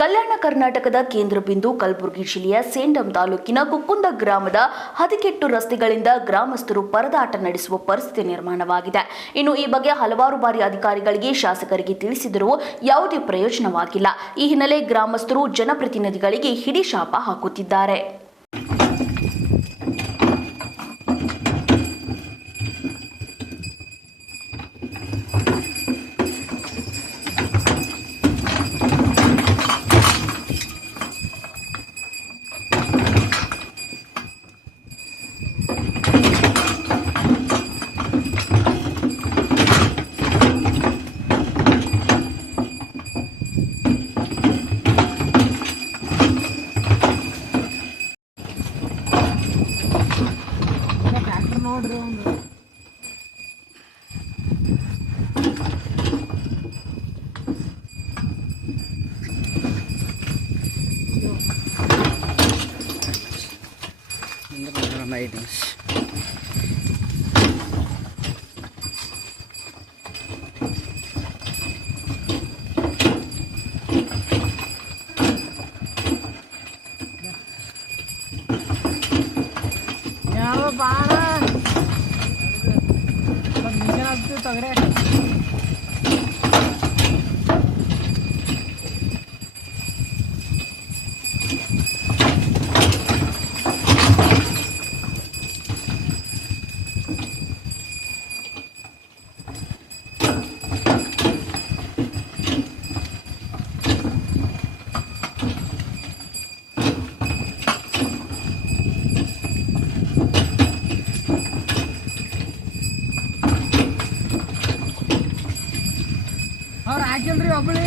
ಕಲ್ಯಾಣ ಕರ್ನಾಟಕದ ಕೇಂದ್ರ ಬಿಂದು ಕಲಬುರಗಿ ಜಿಲ್ಲೆಯ ಸೇಂಡಂ ತಾಲೂಕಿನ ಕುಕ್ಕುಂದ ಗ್ರಾಮದ ಹದಗೆಟ್ಟು ರಸ್ತೆಗಳಿಂದ ಗ್ರಾಮಸ್ಥರು ಪರದಾಟ ನಡೆಸುವ ಪರಿಸ್ಥಿತಿ ನಿರ್ಮಾಣವಾಗಿದೆ. ಇನ್ನು ಈ ಬಗ್ಗೆ ಹಲವಾರು ಬಾರಿ ಅಧಿಕಾರಿಗಳಿಗೆ, ಶಾಸಕರಿಗೆ ತಿಳಿಸಿದರೂ ಯಾವುದೇ ಪ್ರಯೋಜನವಾಗಿಲ್ಲ. ಈ ಹಿನ್ನೆಲೆ ಗ್ರಾಮಸ್ಥರು ಜನಪ್ರತಿನಿಧಿಗಳಿಗೆ ಹಿಡಿಶಾಪ ಹಾಕುತ್ತಿದ್ದಾರೆ. ನೋಡ್ರಿ ಒಂದು ಐಟಮ್ಸ್ ಯಾವ ಬಾಳ ತಗರೆ ಅವ್ರು ಹಾಕಿಲ್ರಿ ಒಬ್ಬಳಿ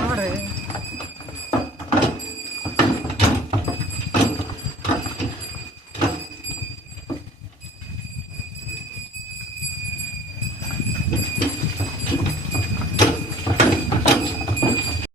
ನೋಡ್ರಿ